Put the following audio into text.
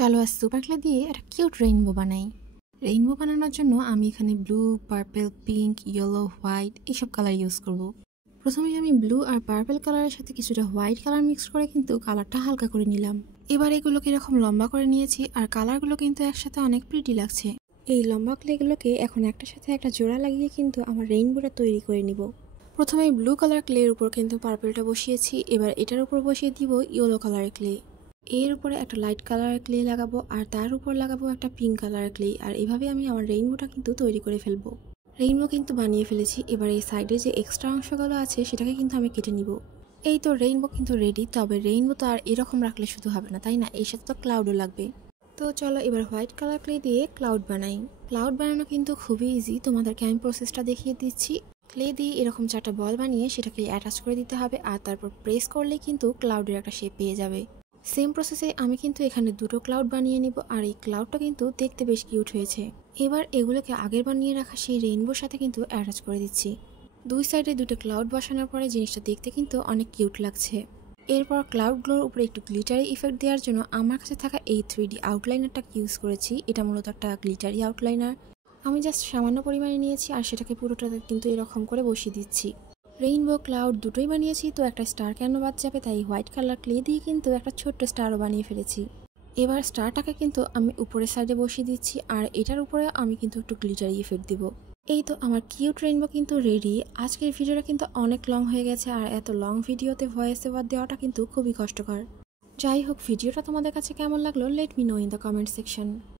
চলো আজ super clay দিয়ে একটা কিউট রেইনবো বানাই। রেইনবো বানানোর জন্য আমি এখানে blue, purple, pink, yellow, white এইসব কালার ইউজ করব। প্রথমে আমি ব্লু আর পার্পল কালারের সাথে কিছুটা হোয়াইট কালার মিক্স করে কিন্তু কালারটা হালকা করে নিলাম। এবার এগুলোকে এরকম লম্বা করে নিয়েছি আর কালারগুলো কিন্তু একসাথে অনেক প্রিটি লাগছে। এই লম্বা ক্লেগুলোকে এখন একটার সাথে একটা জোড়া লাগিয়ে কিন্তু আমার রেইনবোটা তৈরি করে নিব। প্রথমে ব্লু কালার ক্লের উপর কিন্তু পার্পলটা বসিয়েছি, এবার এটার উপর বসিয়ে দিব ইয়েলো কালারের ক্লে। এর উপরে একটা লাইট কালারের ক্লে লাগাবো আর তার উপর লাগাবো একটা পিঙ্ক কালারের ক্লে, আর এভাবে আমি আমার রেইনবোটা কিন্তু তৈরি করে ফেলবো। রেইনবো কিন্তু বানিয়ে ফেলেছি। এবার এই সাইডে যে এক্সট্রা অংশগুলো আছে সেটাকে কিন্তু আমি কেটে নিব। এই তো রেইনবো কিন্তু রেডি। তবে রেইনবো তো আর এরকম রাখলে শুধু হবে না, তাই না? এর সাথে তো ক্লাউডও লাগবে। তো চলো এবার হোয়াইট কালার ক্লে দিয়ে ক্লাউড বানাই। ক্লাউড বানানো কিন্তু খুবই ইজি, তোমাদেরকে আমি প্রসেসটা দেখিয়ে দিচ্ছি। ক্লে দিয়ে এরকম 4টা বল বানিয়ে সেটাকে অ্যাটাচ করে দিতে হবে আর তারপর প্রেস করলেই কিন্তু ক্লাউডের একটা শেপ পেয়ে যাবে। সেম প্রসেসে আমি কিন্তু এখানে 2টো ক্লাউড বানিয়ে নিব আর এই ক্লাউডটা কিন্তু দেখতে বেশ কিউট হয়েছে। এবার এগুলোকে আগের বানিয়ে রাখা সেই রেইনবোর সাথে কিন্তু অ্যাটাচ করে দিচ্ছি। দুই সাইডে 2টো ক্লাউড বসানোর পরে জিনিসটা দেখতে কিন্তু অনেক কিউট লাগছে। এরপর ক্লাউডগুলোর উপরে একটু গ্লিটারি ইফেক্ট দেওয়ার জন্য আমার কাছে থাকা এই 3D আউটলাইনারটা ইউজ করেছি। এটা মূলত একটা গ্লিটারি আউটলাইনার। আমি জাস্ট সামান্য পরিমাণে নিয়েছি আর সেটাকে পুরোটাতে কিন্তু এরকম করে বসিয়ে দিচ্ছি। রেইনবো ক্লাউড দুটোই বানিয়েছি, তো একটা স্টার কেন বাদ যাবে, তাই হোয়াইট কালার ক্লে দিয়ে কিন্তু একটা ছোট্ট স্টারও বানিয়ে ফেলেছি। এবার স্টারটাকে কিন্তু আমি উপরের সাইডে বসিয়ে দিচ্ছি আর এটার উপরে আমি কিন্তু একটু গ্লিটারি ইফেক্ট দিব। এই তো আমার কিউট রেইনবো কিন্তু রেডি। আজকের ভিডিওটা কিন্তু অনেক লং হয়ে গেছে আর এত লং ভিডিওতে ভয়েস ওভার দেওয়াটা কিন্তু খুবই কষ্টকর। যাই হোক, ভিডিওটা তোমাদের কাছে কেমন লাগলো let me no in the comment section.